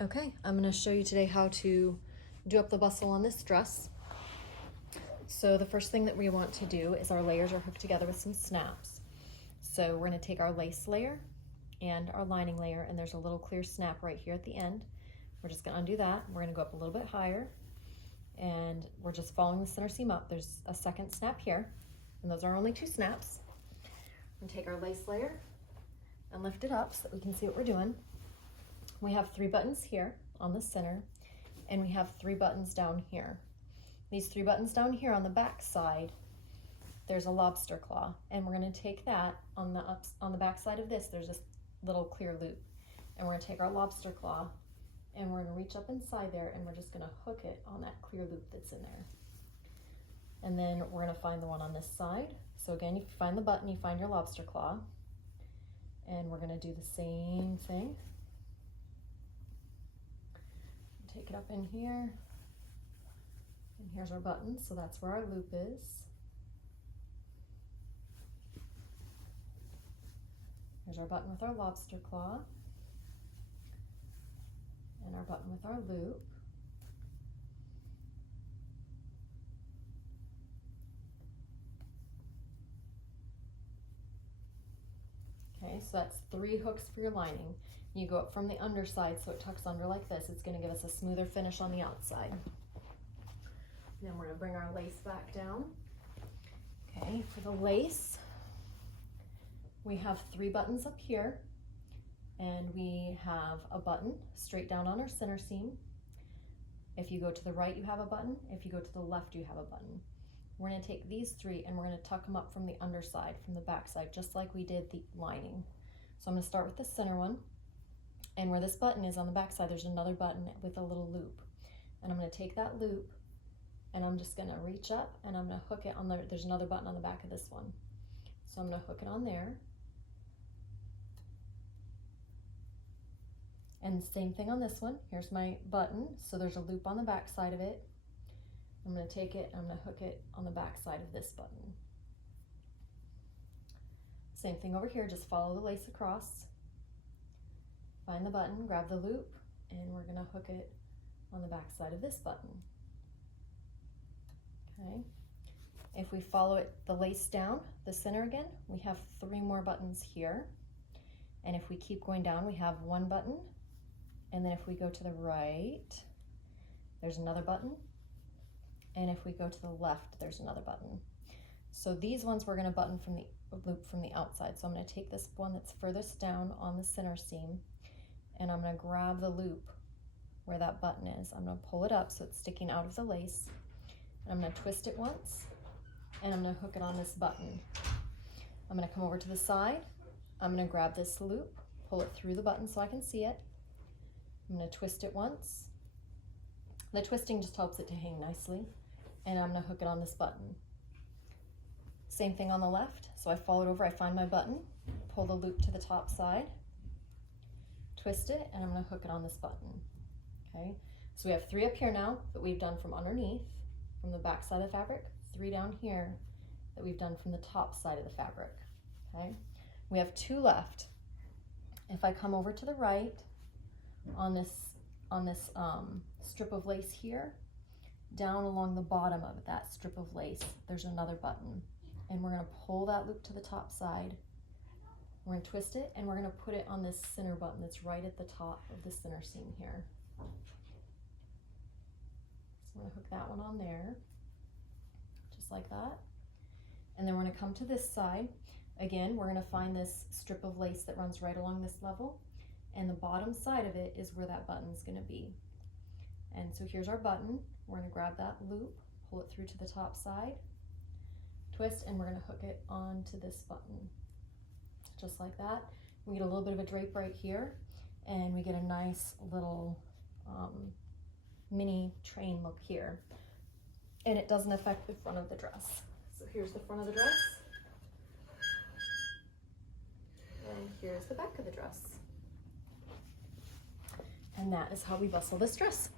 Okay, I'm going to show you today how to do up the bustle on this dress. So the first thing that we want to do is our layers are hooked together with some snaps. So we're going to take our lace layer and our lining layer, and there's a little clear snap right here at the end. We're just going to undo that. We're going to go up a little bit higher, and we're just following the center seam up. There's a second snap here, and those are only 2 snaps. We're going to take our lace layer and lift it up so that we can see what we're doing. We have 3 buttons here on the center, and we have 3 buttons down here. These 3 buttons down here on the back side, there's a lobster claw, and we're going to take that on the back side of this. There's this little clear loop, and we're going to take our lobster claw, and we're going to reach up inside there, and we're just going to hook it on that clear loop that's in there. And then we're going to find the one on this side. So again, if you find the button, you find your lobster claw, and we're going to do the same thing. Take it up in here, and here's our button, so that's where our loop is. Here's our button with our lobster claw, and our button with our loop. Okay, so that's 3 hooks for your lining. You go up from the underside so it tucks under like this. It's going to give us a smoother finish on the outside. And then we're going to bring our lace back down. Okay, for the lace, we have 3 buttons up here, and we have a button straight down on our center seam. If you go to the right, you have a button. If you go to the left, you have a button. We're going to take these 3 and we're going to tuck them up from the underside, from the back side, just like we did the lining. So I'm going to start with the center one. And where this button is on the back side, there's another button with a little loop. And I'm going to take that loop, and I'm just going to reach up, and I'm going to hook it on there's another button on the back of this one. So I'm going to hook it on there. And same thing on this one. Here's my button. So there's a loop on the back side of it. I'm going to take it and I'm going to hook it on the back side of this button. Same thing over here, just follow the lace across. Find the button, grab the loop, and we're going to hook it on the back side of this button. Okay. If we follow the lace down the center again, we have 3 more buttons here. And if we keep going down, we have 1 button. And then if we go to the right, there's another button. And if we go to the left, there's another button. So these ones we're going to button from the loop from the outside. So I'm going to take this one that's furthest down on the center seam, and I'm going to grab the loop where that button is. I'm going to pull it up so it's sticking out of the lace, and I'm going to twist it once, and I'm going to hook it on this button. I'm going to come over to the side. I'm going to grab this loop, pull it through the button so I can see it. I'm going to twist it once. The twisting just helps it to hang nicely, and I'm going to hook it on this button. Same thing on the left. So I follow it over, I find my button, pull the loop to the top side, twist it, and I'm going to hook it on this button. Okay, so we have 3 up here now that we've done from underneath, from the back side of the fabric, 3 down here that we've done from the top side of the fabric. Okay, we have 2 left. If I come over to the right on this strip of lace here, down along the bottom of that strip of lace, there's another button. And we're going to pull that loop to the top side. We're going to twist it, and we're going to put it on this center button that's right at the top of the center seam here. So I'm going to hook that one on there, just like that. And then we're going to come to this side. Again, we're going to find this strip of lace that runs right along this level, and the bottom side of it is where that button is going to be. And so here's our button. We're going to grab that loop, pull it through to the top side, twist, and we're going to hook it onto this button, just like that. We get a little bit of a drape right here, and we get a nice little mini train look here, and it doesn't affect the front of the dress. So here's the front of the dress, and here's the back of the dress, and that is how we bustle this dress.